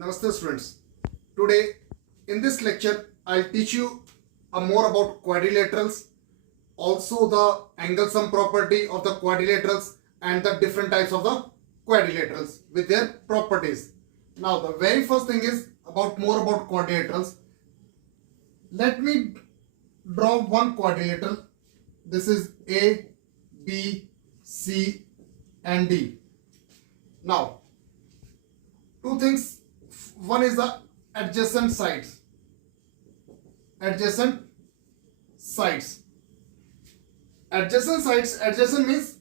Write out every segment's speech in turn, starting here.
Namaste students. Today in this lecture I'll teach you more about quadrilaterals, also the angle sum property of the quadrilaterals and the different types of the quadrilaterals with their properties. Now the very first thing is more about quadrilaterals. Let me draw one quadrilateral. This is A, B, C and D. Now two things. One is the adjacent sides. Adjacent sides. Adjacent means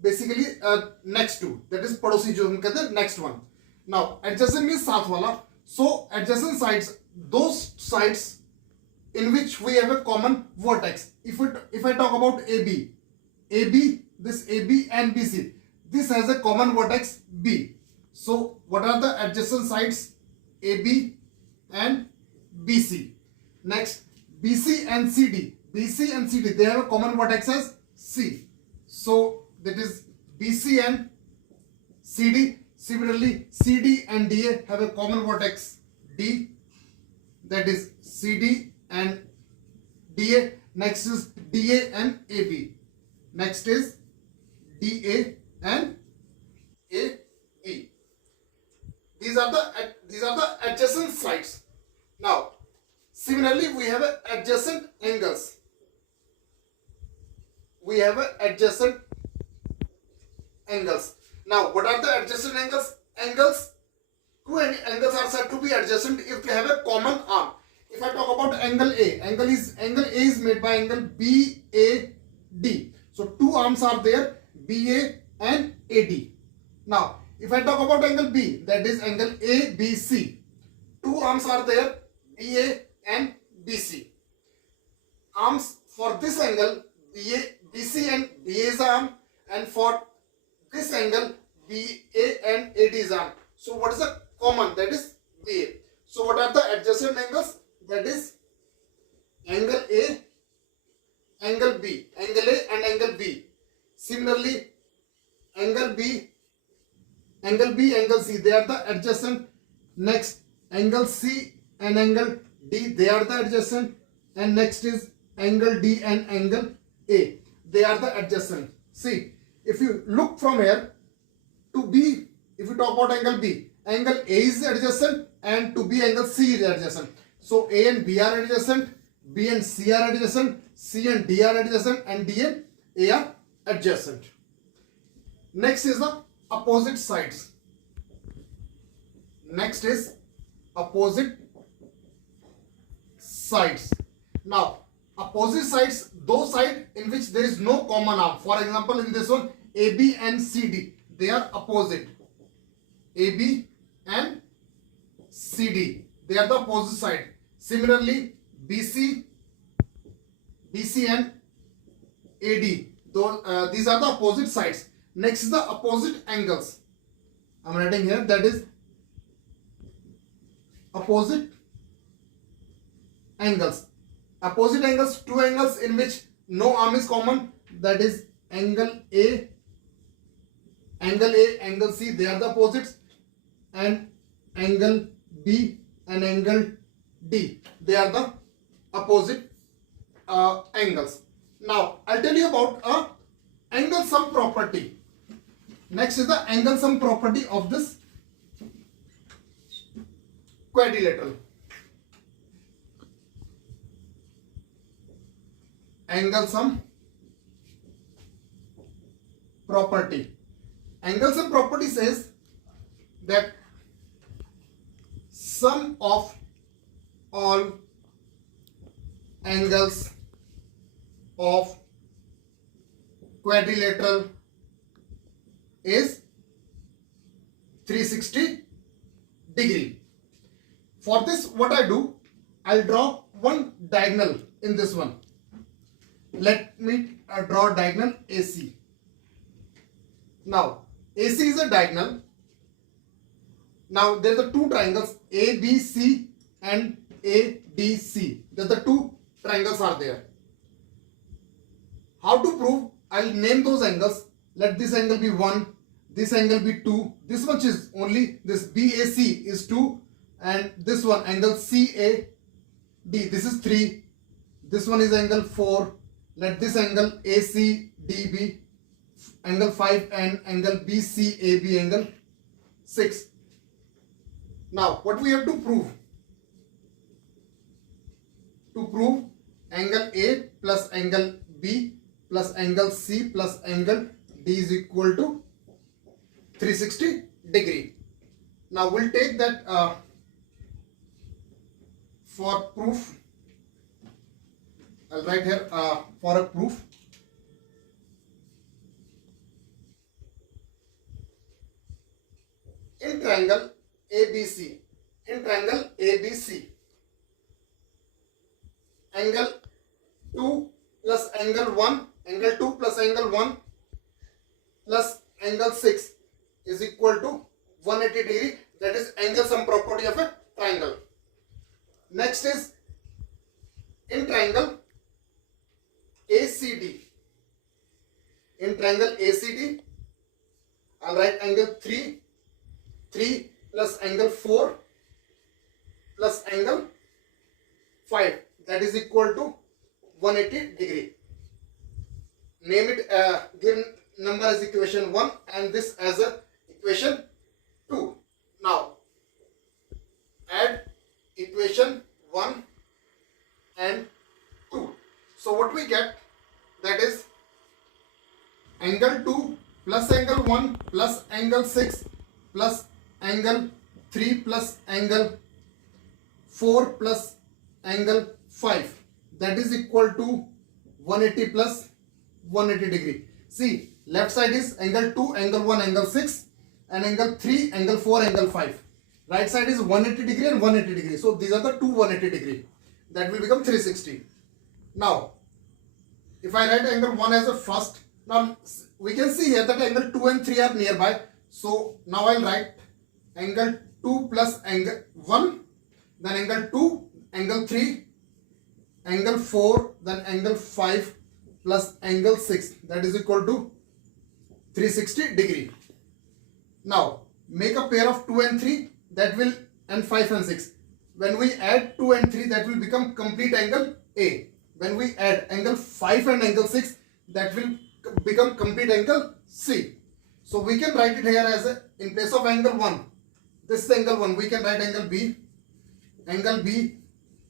basically next to. That is पड़ोसी जो हम कहते हैं next one. Now adjacent means साथ वाला. So adjacent sides, those sides in which we have a common vertex. If I talk about AB, this AB and BC, this has a common vertex B. So what are the adjacent sides? AB and BC. Next, BC and CD. BC and CD, they have a common vertex as C. So that is BC and CD. Similarly, CD and DA have a common vertex D. That is CD and DA. Next is DA and AB. Next is DA and AB. These are the adjacent sides. Now, similarly, we have adjacent angles. Now, what are the adjacent angles? Two angles are said to be adjacent if they have a common arm. If I talk about angle A, angle A is made by angle BAD. So two arms are there, BA and AD. Now, if I talk about angle B, that is angle ABC. Two arms are there, BA and BC. Arms for this angle, BC and BA's arm, and for this angle, BA and AD's arm. So what is the common? That is BA. So what are the adjacent angles? That is angle A, angle B, angle A and angle B. Similarly, angle B, angle C, they are the adjacent. Next, angle C and angle D, they are the adjacent. And next is angle D and angle A, they are the adjacent. See, if you look from here to B, if you talk about angle B, angle A is adjacent and to B angle C is adjacent. So A and B are adjacent, B and C are adjacent, C and D are adjacent, and D and A are adjacent. Next is the opposite sides. Next is opposite sides. Now, opposite sides, those sides in which there is no common arm. For example, in this one, AB and CD, they are opposite. AB and CD, they are the opposite side. Similarly, BC and AD, these are the opposite sides. Next is the opposite angles. I am writing here, that is opposite angles. Opposite angles, two angles in which no arm is common, that is angle A, angle C, they are the opposites, and angle B and angle D, they are the opposite angles. Now, I'll tell you about angle sum property. Next is the angle sum property of this quadrilateral. Angle sum property. Angle sum property says that sum of all angles of quadrilateral is 360 degree. For this, what I do, I'll draw one diagonal in this one. Let me draw diagonal AC. Now, AC is a diagonal. Now, there are the two triangles ABC and ADC. The two triangles are there. How to prove? I'll name those angles. Let this angle be 1, this angle be 2, this much is only, this BAC is 2, and this one angle CAD, this is 3, this one is angle 4, let this angle ACD be angle 5 and angle BCA be angle 6. Now what we have to prove? To prove angle A plus angle B plus angle C plus angle D is equal to 360 degree. Now we'll take that for proof. I'll write here for a proof. In triangle ABC, angle 2 plus angle 1, angle 2 plus angle 1 plus angle 6 is equal to 180 degree. That is angle sum property of a triangle. Next is in triangle ACD. In triangle ACD, I'll write angle 3 plus angle 4 plus angle 5, that is equal to 180 degree. Name it, give number as equation 1 and this as a equation 2. Now add equation 1 and 2. So what we get, that is angle 2 plus angle 1 plus angle 6 plus angle 3 plus angle 4 plus angle 5, that is equal to 180 plus 180 degree. See, left side is angle 2, angle 1, angle 6 and angle 3, angle 4, angle 5. Right side is 180 degree and 180 degree. So these are the two 180 degree. That will become 360. Now, if I write angle 1 as a first, now we can see here that angle 2 and 3 are nearby. So now I'll write angle 2 plus angle 1, then angle 2, angle 3, angle 4, then angle 5 plus angle 6, that is equal to 360 degree. Now make a pair of 2 and 3, that will, and 5 and 6. When we add 2 and 3, that will become complete angle A. When we add angle 5 and angle 6, that will become complete angle C. So we can write it here as a, in place of angle 1, this is angle 1, we can write angle B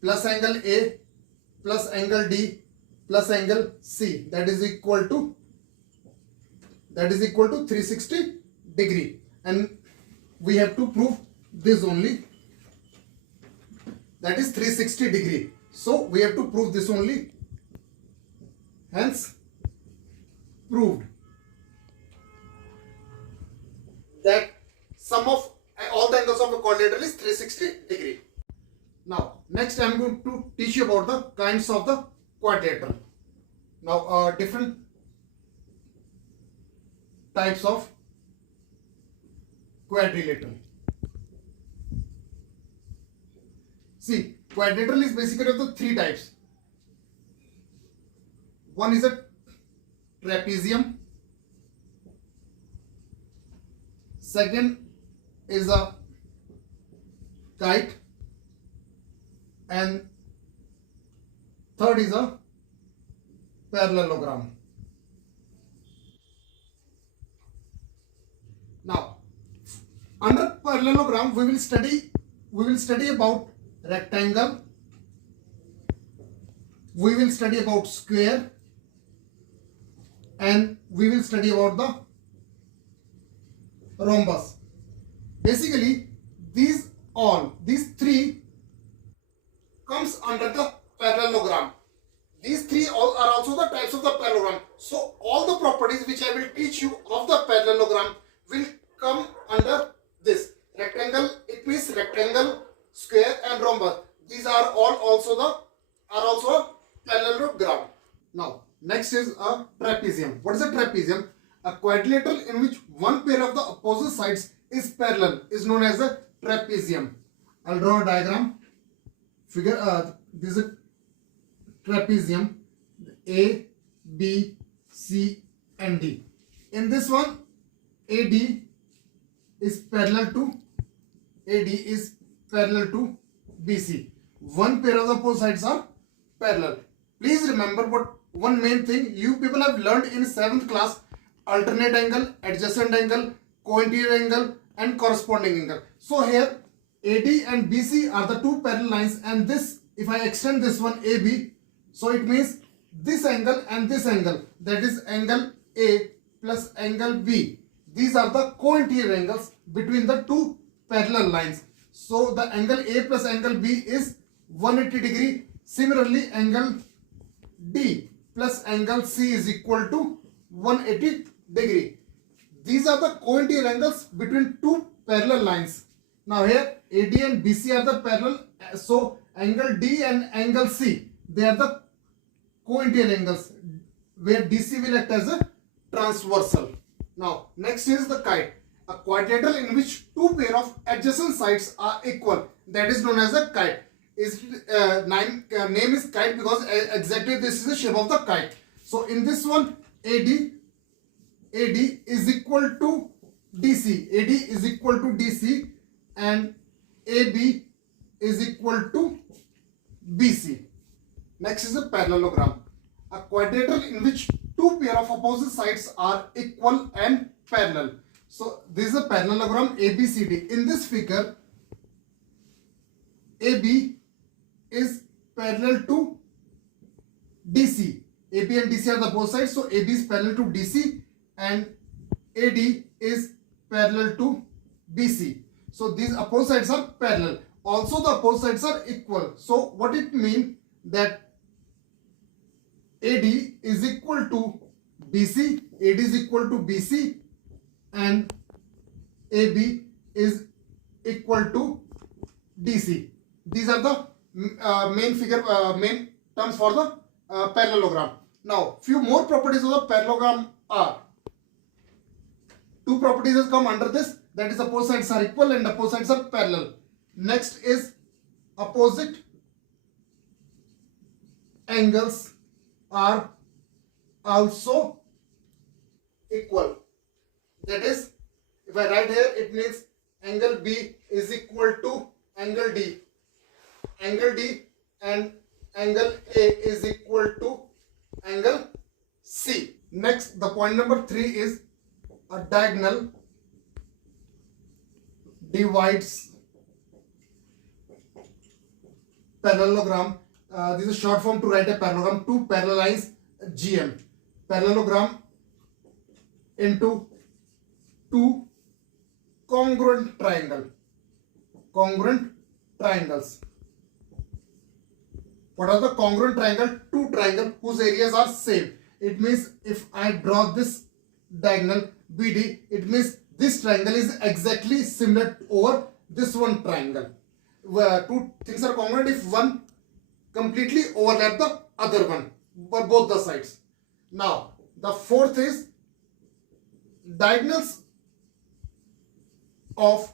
plus angle A plus angle D plus angle C, that is equal to 360 degree, and we have to prove this only, that is 360 degree. So we have to prove this only, hence proved that sum of all the angles of a quadrilateral is 360 degree. Now next I am going to teach you about the kinds of the quadrilateral. Now different types of quadrilateral. See, quadrilateral is basically of the three types. One is a trapezium, second is a kite, and third is a parallelogram. Now under parallelogram we will study about rectangle, we will study about square, and we will study about the rhombus. Basically these three comes under the parallelogram. These three all are also the types of the parallelogram. So all the properties which I will teach you of the parallelogram will come under this. Rectangle, it means rectangle, square and rhombus. These are all also a parallelogram. Now next is a trapezium. What is a trapezium? A quadrilateral in which one pair of the opposite sides is parallel is known as a trapezium. I'll draw a diagram. Figure this is a trapezium, A, B, C and D. In this one, AD is parallel to parallel to BC. One pair of the opposite sides are parallel. Please remember what one main thing you people have learned in 7th class: alternate angle, adjacent angle, co-interior angle and corresponding angle. So here AD and BC are the two parallel lines, and this, if I extend this one AB, so it means this angle and this angle, that is angle A plus angle B. These are the co-interior angles between the two parallel lines. So the angle A plus angle B is 180 degree. Similarly, angle D plus angle C is equal to 180 degree. These are the co-interior angles between two parallel lines. Now here AD and BC are the parallel, so angle D and angle C, they are the co-interior angles where DC will act as a transversal. Now next is the kite, a quadrilateral in which two pair of adjacent sides are equal, that is known as a kite. Its name is kite because exactly this is the shape of the kite. So in this one AD is equal to DC, AD is equal to DC and AB is equal to BC. Next is a parallelogram, a quadrilateral in which two pair of opposite sides are equal and parallel. So this is a parallelogram ABCD. In this figure, AB is parallel to DC. AB and DC are the both sides, so AB is parallel to DC and AD is parallel to BC. So these opposite sides are parallel. Also the opposite sides are equal. So what it means that AD is equal to BC, AD is equal to BC and AB is equal to DC. These are the main terms for the parallelogram. Now few more properties of the parallelogram are, two properties has come under this, that is opposite sides are equal and opposite sides are parallel. Next is opposite angles are also equal. That is, if I write here, it means angle B is equal to angle D. Angle D and angle A is equal to angle C. Next, the point number 3 is a diagonal divides parallelogram. This is short form to write a parallelogram. Two parallel lines GM. Parallelogram into two congruent triangle. Congruent triangles. What are the congruent triangle? Two triangles whose areas are same. It means if I draw this diagonal BD, it means this triangle is exactly similar over this one triangle. Where two things are congruent if one completely overlap the other one by both the sides. Now the fourth is diagonals of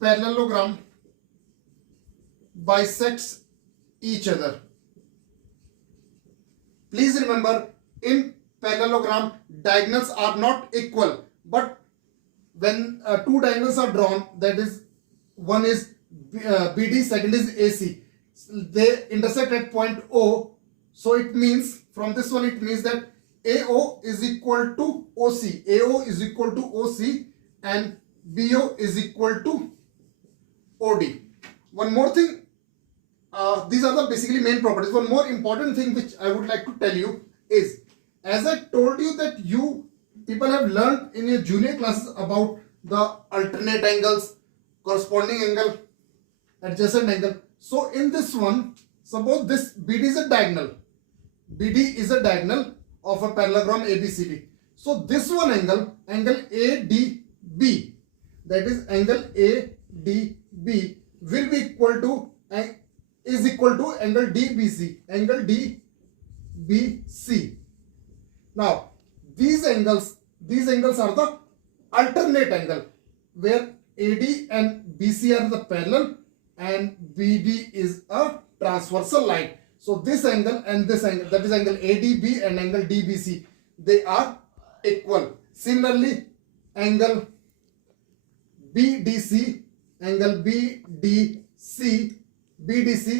parallelogram bisects each other. Please remember, in parallelogram diagonals are not equal, but when two diagonals are drawn, that is, one is BD, second is AC, they intersect at point O. So it means, from this one it means that AO is equal to OC, AO is equal to OC and BO is equal to OD. One more thing, these are the basically main properties. One more important thing which I would like to tell you is, as I told you that you people have learned in your junior classes about the alternate angles, corresponding angle, adjacent angle. So in this one, suppose this BD is a diagonal. BD is a diagonal of a parallelogram ABCD. So this one angle, angle ADB, that is angle ADB will be equal to is equal to angle DBC, angle DBC. Now these angles are the alternate angle where AD and BC are the parallel and BD is a transversal line. So this angle and this angle, that is angle ADB and angle DBC, they are equal. Similarly, angle BDC angle BDC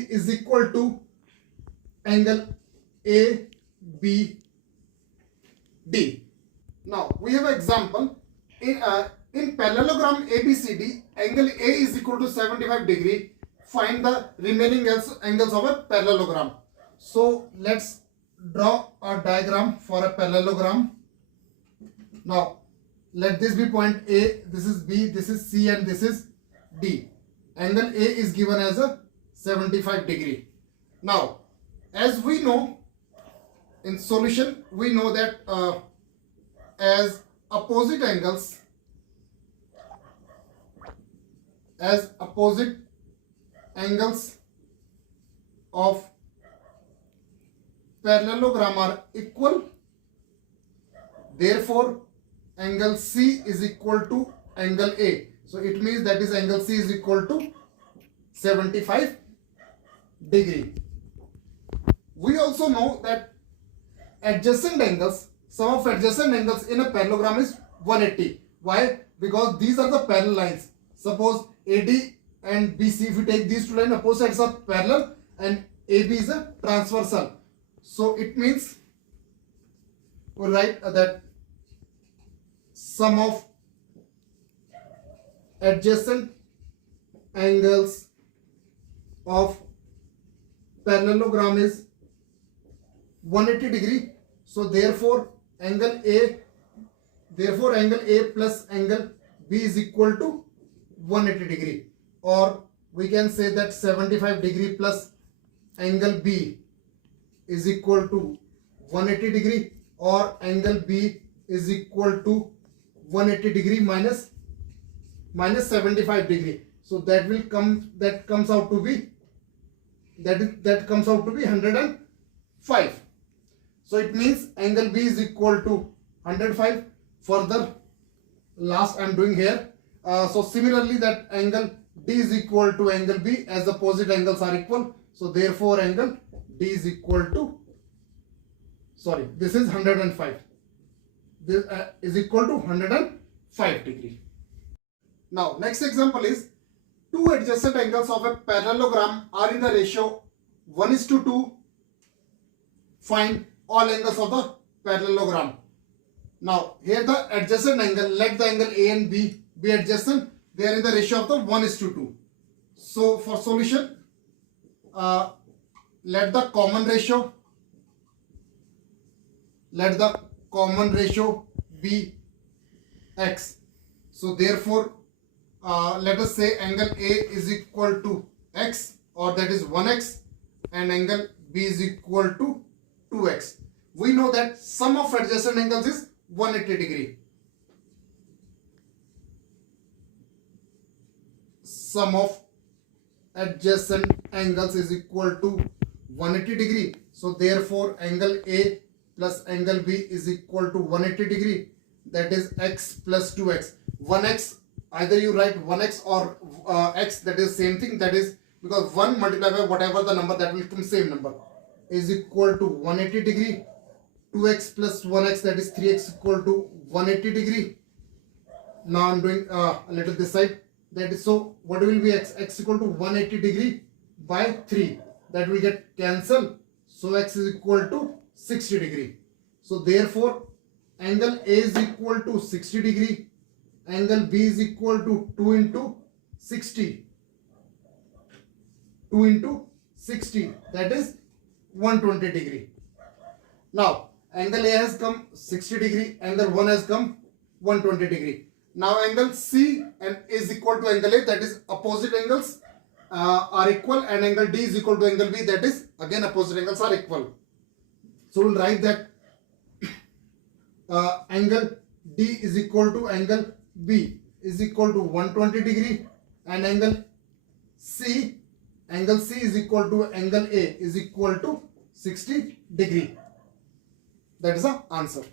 is equal to angle ABD. Now we have an example. In parallelogram ABCD, angle A is equal to 75 degree. Find the remaining angles of a parallelogram. So let's draw a diagram for a parallelogram. Now let this be point A, this is B, this is C, and this is D. Angle A is given as a 75 degree. Now as we know, in solution we know that as opposite angles of parallelogram are equal, therefore angle C is equal to angle A. So it means that is angle C is equal to 75 degree. We also know that adjacent angles, sum of adjacent angles in a parallelogram is 180. Why? Because these are the parallel lines. Suppose AD and BC, if we take these two lines, opposite sides are parallel and AB is a transversal. So it means we write that sum of adjacent angles of parallelogram is 180 degree. So therefore angle A plus angle B is equal to 180 degree, or we can say that 75 degree plus angle B is equal to 180 degree, or angle B is equal to 180 degree minus 75 degree. So that comes out to be 105. So it means angle B is equal to 105. Further, last I am doing here. So similarly, that angle D is equal to angle B, as opposite angles are equal. So therefore angle D is equal to, this is 105. This is equal to 105 degree. Now next example is, two adjacent angles of a parallelogram are in the ratio 1:2. Find all angles of the parallelogram. Now here the adjacent angle, let the angle A and B be adjacent, they are in the ratio of the 1:2. So for solution, let the common ratio be x. So therefore let us say angle A is equal to x, or that is 1x, and angle B is equal to 2x. We know that sum of adjacent angles is 180 degree. Sum of adjacent angles is equal to 180 degree. So therefore angle A plus angle B is equal to 180 degree. That is x plus 2x. 1x, either you write 1x or x, that is same thing. That is because 1 multiplied by whatever the number, that will come same number, is equal to 180 degree. 2x plus 1x, that is 3x, equal to 180 degree. Now I'm doing a little this side. That is, so what will be x? X equal to 180 degree by 3. That will get cancelled. So x is equal to 60 degree. So therefore angle A is equal to 60 degree. Angle B is equal to 2 into 60. 2 into 60. That is 120 degree. Now angle A has come 60 degree. Angle 1 has come 120 degree. Now angle C and is equal to angle A, that is opposite angles are equal, and angle D is equal to angle B, that is again opposite angles are equal. So we'll write that angle D is equal to angle B is equal to 120 degree, and angle C is equal to angle A is equal to 60 degree. That is the answer.